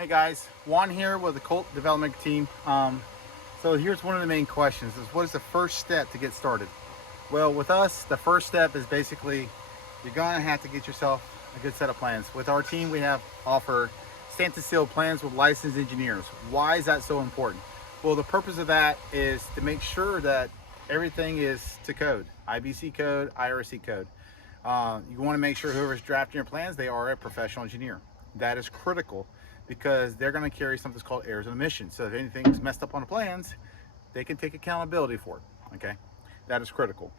Hey guys, Juan here with the Colt development team. So here's one of the main questions is what is the first step to get started? Well, with us, the first step is basically you're gonna have to get yourself a good set of plans. With our team, we have offer stamped and sealed plans with licensed engineers. Why is that so important? Well, the purpose of that is to make sure that everything is to code, IBC code, IRC code. You want to make sure whoever's drafting your plans, they are a professional engineer. That is critical because they're going to carry something called errors and omissions. So if anything's messed up on the plans, they can take accountability for it. Okay, that is critical.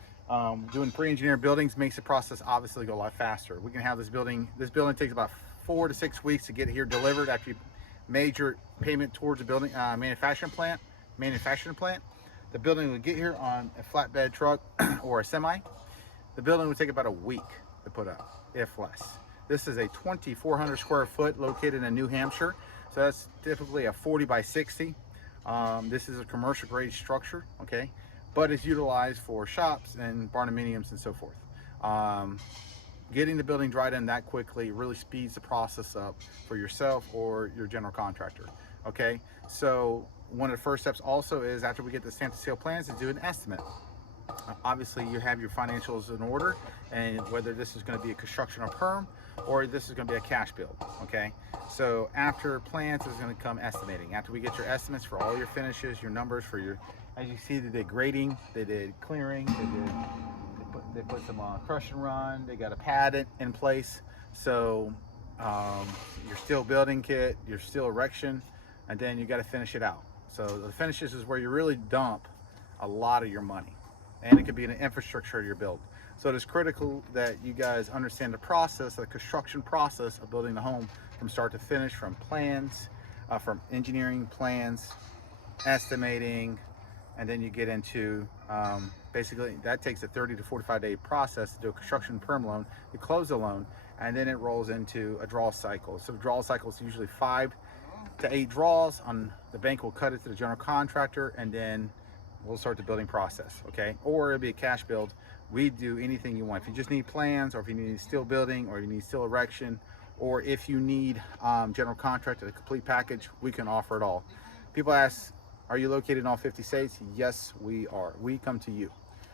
Doing pre-engineered buildings makes the process obviously go a lot faster. We can have this building. This building takes about 4 to 6 weeks to get here delivered after you made your payment towards a building manufacturing plant. The building would get here on a flatbed truck or a semi. The building would take about a week to put up, if less. This is a 2,400 square foot located in New Hampshire. So that's typically a 40 by 60. This is a commercial grade structure, okay? But it's utilized for shops and barndominiums and so forth. Getting the building dried in that quickly really speeds the process up for yourself or your general contractor, okay? So one of the first steps also is after we get the stamped and sealed plans to do an estimate. Obviously you have your financials in order, and whether this is going to be a construction or perm or this is going to be a cash build, okay? So after plans is going to come estimating. After we get your estimates for all your finishes, your numbers for your, as you see, they did grading, they did clearing, they put some crush and run, they got a pad in place. So your steel building kit, your steel erection, and then you got to finish it out. So the finishes is where you really dump a lot of your money, and it could be an infrastructure of your build. So it is critical that you guys understand the process, the construction process of building the home from start to finish, from plans, from engineering plans, estimating, and then you get into basically that takes a 30 to 45 day process to do a construction perm loan, you close the loan, and then it rolls into a draw cycle. So the draw cycle is usually 5 to 8 draws. On the bank will cut it to the general contractor, and then we'll start the building process, okay? Or it'll be a cash build. We do anything you want. If you just need plans, or if you need steel building, or you need steel erection, or if you need general contractor, a complete package, we can offer it all. People ask, are you located in all 50 states? Yes, we are. We come to you.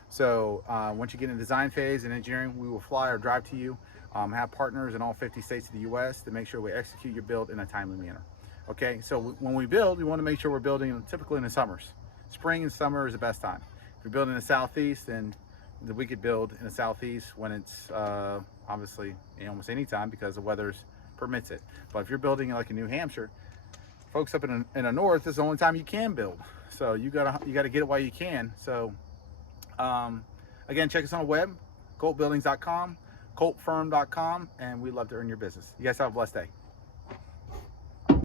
So once you get in design phase and engineering, we will fly or drive to you, have partners in all 50 states of the US to make sure we execute your build in a timely manner. Okay, so when we build, we want to make sure we're building typically in the summers. Spring and summer is the best time. If you're building in the southeast, then we could build in the southeast when it's obviously almost any time because the weather permits it. But if you're building like in New Hampshire, folks up in the north, this is the only time you can build. So you gotta get it while you can. So again, check us on the web, coltbuildings.com, coltfirm.com, and we'd love to earn your business. You guys have a blessed day.